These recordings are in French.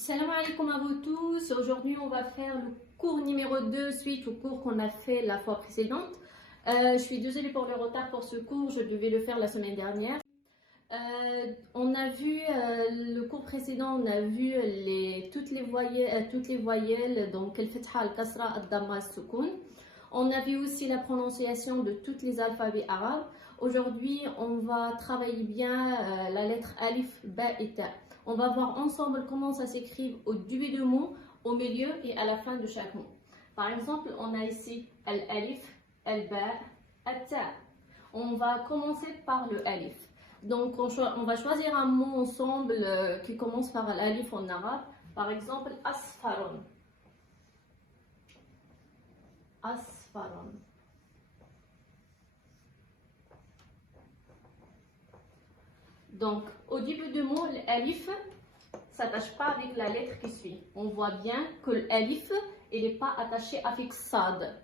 Salam alaikum à vous tous. Aujourd'hui, on va faire le cours numéro 2 suite au cours qu'on a fait la fois précédente. Je suis désolée pour le retard pour ce cours, je devais le faire la semaine dernière. On a vu le cours précédent, on a vu toutes les voyelles, donc al-fatha, al-kasra, al-damma, al-sukun. On a vu aussi la prononciation de tous les alphabets arabes. Aujourd'hui, on va travailler bien la lettre alif, ba et ta. On va voir ensemble comment ça s'écrit au début du mot, au milieu et à la fin de chaque mot. Par exemple, on a ici al-alif, al-ba, al-ta. On va commencer par le alif. Donc, on va choisir un mot ensemble qui commence par l'alif en arabe. Par exemple, asfaron. Asfaron. Donc, au début du mot, l'alif ne s'attache pas avec la lettre qui suit. On voit bien que l'alif, il n'est pas attaché avec sad.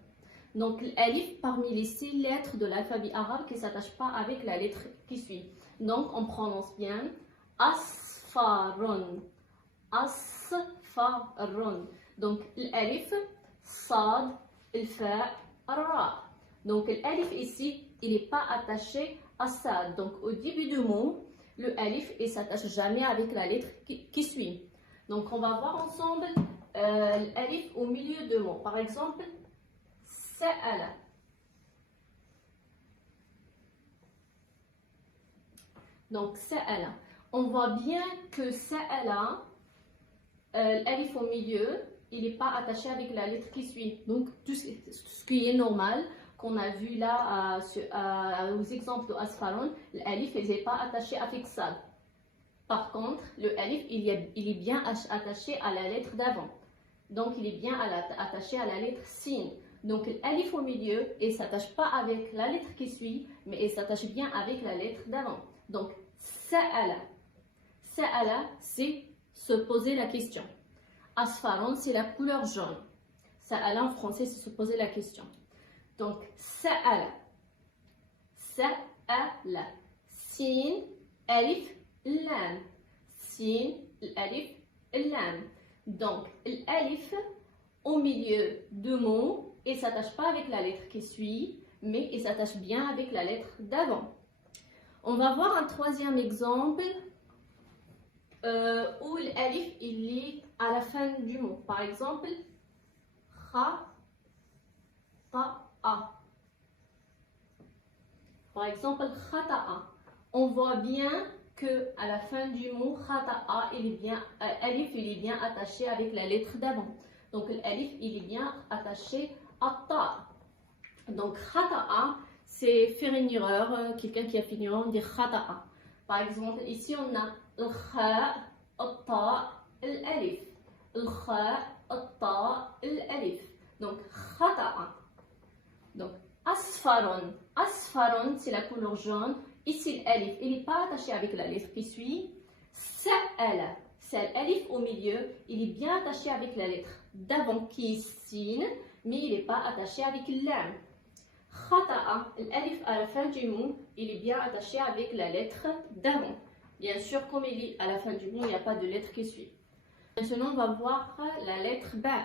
Donc, l'alif, parmi les 6 lettres de l'alphabet arabe, qui ne s'attache pas avec la lettre qui suit. Donc, on prononce bien asfaron. Asfaron. Donc, l'alif, sad, fa, ra. Donc, l'alif ici, il n'est pas attaché à sad. Donc, au début du mot, le alif ne s'attache jamais avec la lettre qui suit. Donc, on va voir ensemble l'alif au milieu de mots. Par exemple, sa'ala. Donc, sa'ala. On voit bien que sa'ala, l'alif au milieu, il n'est pas attaché avec la lettre qui suit. Donc, tout ce qui est normal, qu'on a vu là aux exemples de Asfaron, l'alif n'est pas attaché avec ça. Par contre, le alif, il est bien attaché à la lettre d'avant. Donc, il est bien attaché à la lettre sin. Donc, l'alif au milieu, il ne s'attache pas avec la lettre qui suit, mais il s'attache bien avec la lettre d'avant. Donc, sa'ala. Sa'ala, c'est se poser la question. Asfaron, c'est la couleur jaune. Sa'ala en français, c'est se poser la question. Donc, sa'ala. Sa'ala. Sin, alif, lam. Sin, alif, lam. Donc, l'alif au milieu de mots, il ne s'attache pas avec la lettre qui suit, mais il s'attache bien avec la lettre d'avant. On va voir un troisième exemple où l'alif il est à la fin du mot. Par exemple, kha, ta, a. Par exemple, khata'a. On voit bien que à la fin du mot khata'a, alif il est bien attaché avec la lettre d'avant. Donc l'alif il est bien attaché à ta. Donc khata'a, c'est faire une erreur, quelqu'un qui a fini en dire khata'a. Par exemple, ici on a le kha, le ta, l'alif. Le kha, le ta, l'alif. Donc khata'a. Donc, asfaron. Asfaron, c'est la couleur jaune. Ici, l'alif, il n'est pas attaché avec la lettre qui suit. Sa'ala. C'est l'alif au milieu. Il est bien attaché avec la lettre d'avant qui est sin, mais il n'est pas attaché avec l'lam. Khata'a. L'alif à la fin du mot, il est bien attaché avec la lettre d'avant. Bien sûr, comme il est à la fin du mot, il n'y a pas de lettre qui suit. Maintenant, on va voir la lettre ba.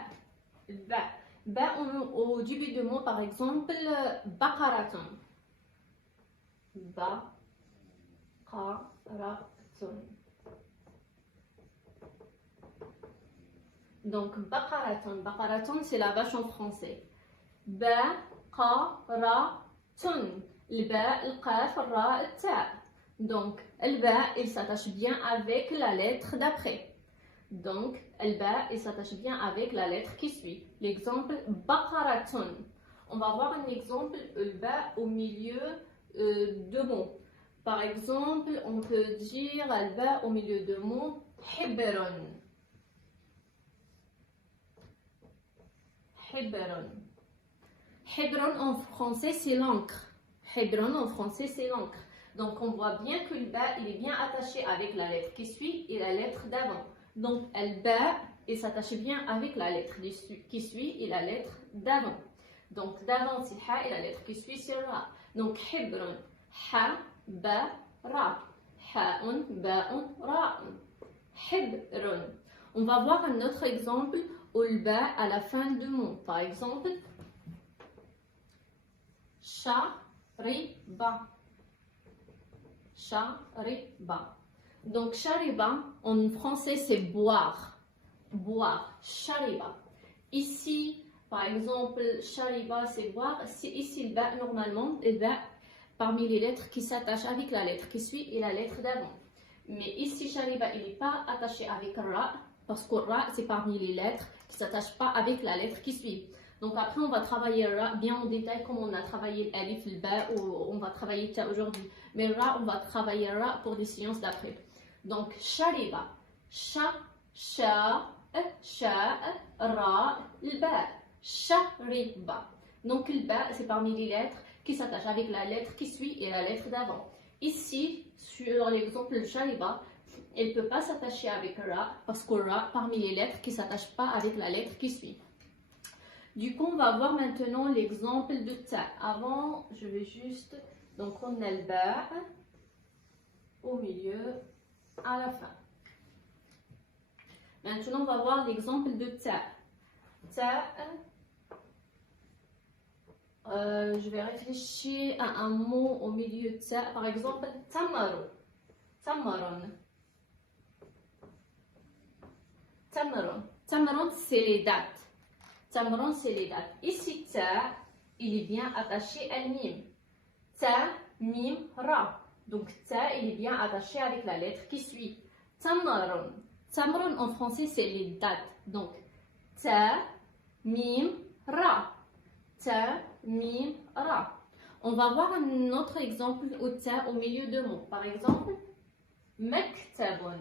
Ba. Ba au début du mot, par exemple, baqaratun. Baqaratun. Donc, baqaratun. Baqaratun, c'est la vache en français. Baqaratun. Le ba, le qaf, le ra, le ta. Donc, le ba, il s'attache bien avec la lettre d'après. Donc, al-ba, il s'attache bien avec la lettre qui suit. L'exemple, baqaratun. On va voir un exemple, al-ba au milieu de mots. Par exemple, on peut dire al-ba au milieu de mots, hibron. Hibron. Hibron en français, c'est l'encre. Hibron en français, c'est l'encre. Donc, on voit bien que le ba, il est bien attaché avec la lettre qui suit et la lettre d'avant. Donc, al-ba, il s'attache bien avec la lettre qui suit et la lettre d'avant. Donc, d'avant, c'est ha et la lettre qui suit, c'est ra. Donc, hibron, ha, ba, ra. Ha'un, ba'un, ra'un. Hibron. On va voir un autre exemple où le ba à la fin du mot. Par exemple, shariba. Shariba. Donc, shariba, en français, c'est boire. Boire. Shariba. Ici, par exemple, shariba, c'est boire. Ici, le ba, normalement, le ba, parmi les lettres qui s'attachent avec la lettre qui suit et la lettre d'avant. Mais ici, shariba, il n'est pas attaché avec ra, parce que ra, c'est parmi les lettres qui ne s'attachent pas avec la lettre qui suit. Donc après, on va travailler ra bien en détail comme on a travaillé l'alif, le ba, ou on va travailler ta aujourd'hui. Mais ra, on va travailler ra pour des séances d'après. Donc, shariba, sha, ra, le ba, shariba. Donc, le ba, c'est parmi les lettres qui s'attachent avec la lettre qui suit et la lettre d'avant. Ici, sur l'exemple de shariba, elle ne peut pas s'attacher avec ra, parce que ra, parmi les lettres qui ne s'attachent pas avec la lettre qui suit. Du coup, on va voir maintenant l'exemple de ta. Avant, je vais juste... Donc, on a le ba au milieu, à la fin. Maintenant, on va voir l'exemple de ta. Ta, je vais réfléchir à un mot au milieu de ta. Par exemple, tamaron. Tamaron. Tamaron. Tamaron, c'est les dates. Tamaron, c'est les dates. Ici, ta, il est bien attaché à mim. Ta, mim, ra. Donc, ta, il est bien attaché avec la lettre qui suit. Tamaron. Tamaron, en français, c'est les dates. Donc, ta, mim, ra. Ta, mim, ra. On va voir un autre exemple où ta au milieu de mots. Par exemple, maktabun.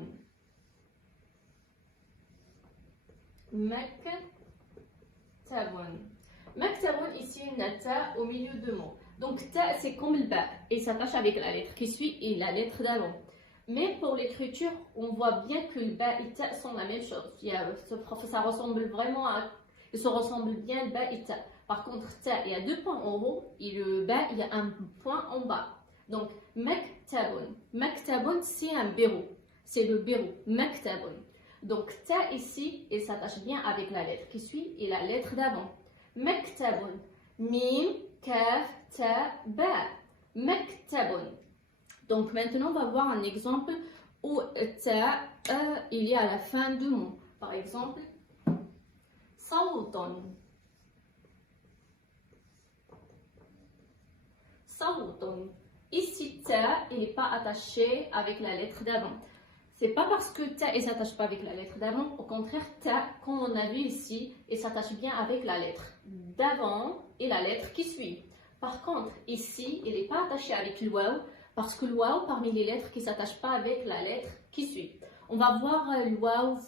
Maktabun, ici, une ta au milieu de mots. Donc, ta, c'est comme le ba, et s'attache avec la lettre qui suit et la lettre d'avant. Mais pour l'écriture, on voit bien que le ba et ta sont la même chose. Ça ressemble vraiment à... Ils se ressemblent bien, le ba et ta. Par contre, ta, il y a 2 points en haut, et le ba, il y a un point en bas. Donc, maktabun. Maktabun, c'est un bureau. C'est le bureau. Maktabun. Donc, ta ici, il s'attache bien avec la lettre qui suit et la lettre d'avant. Maktabun. Mim, kaf, ta, ba. Maktabun. Donc, maintenant, on va voir un exemple où ta, il est à la fin du mot. Par exemple, sawton. Sawton. Ici, ta, il n'est pas attaché avec la lettre d'avant. C'est pas parce que ta ne s'attache pas avec la lettre d'avant, au contraire, ta, comme on a vu ici, il s'attache bien avec la lettre d'avant et la lettre qui suit. Par contre, ici, il n'est pas attaché avec le waw, parce que le waw, parmi les lettres qui ne s'attachent pas avec la lettre qui suit. On va voir le waw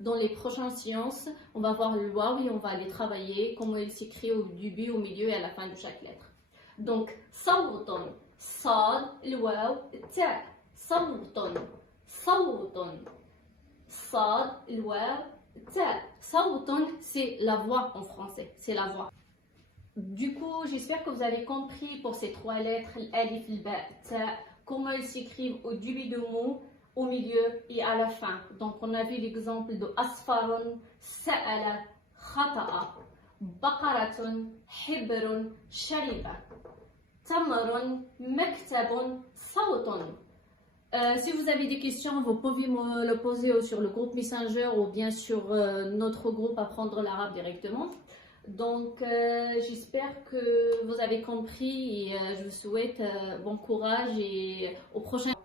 dans les prochaines séances. On va voir le waw et on va aller travailler comment il s'écrit au début, au milieu et à la fin de chaque lettre. Donc, sawton, sad, le waw, ta, sawton. Sawton. Sad, l'ouaw, ta. Sawton, c'est la voix en français. C'est la voix. Du coup, j'espère que vous avez compris pour ces 3 lettres, l'alif, le ba, ta, comment elles s'écrivent au début du mot, au milieu et à la fin. Donc, on a vu l'exemple de asfarun, sa'ala, khata'a, baqaratun, hibrun, shariba, tamarun, maktabun, sawton. Si vous avez des questions, vous pouvez me le poser sur le groupe Messenger ou bien sur notre groupe Apprendre l'arabe directement. Donc, j'espère que vous avez compris et je vous souhaite bon courage et au prochain.